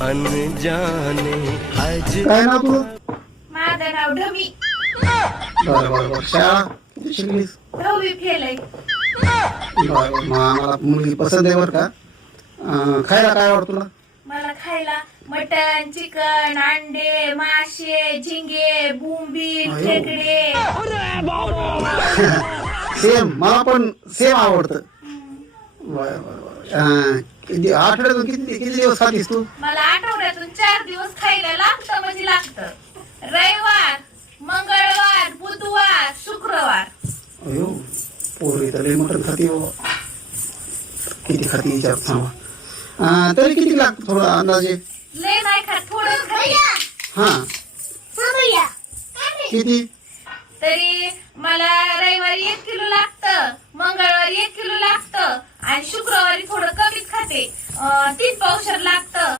अनजाने आज काय नाव तुझं? माझं नाव ढमी. बरं बरं बरं. शाळा किती शिकलीस? 10वी फेल आहे. बरं बरं. मग आम्हाला मुलगी पसंत आहे बरं का. खायला काय आवडतं तुला? मला खायला मटन, चिकन, अंडे, मासे, झिंगे, बोंबील, अयो. खेकडे. सेम मला पण सेम आवडतं. बरं बरं बरं. किती आठवड्यातून किती किती दिवस खातीस तू? मला आठवड्यातून 4 दिवस खायला लागतं म्हणजे लागतं. रविवार, मंगळवार, बुधवार, शुक्रवार. अयो पोरी तर लई मटण खाती हो. किती खाती विचार सांगा. तरी किती लागतं थोडं अंदाजे? लय नाही खात, थोडंच खाते. हां किती? तरी मला रविवारी 1 किलो लागतं, मंगळवारी 1 किलो लागतं आणि शुक्रवारी थोडं कमीच खाते. 3 पावशेर लागतं.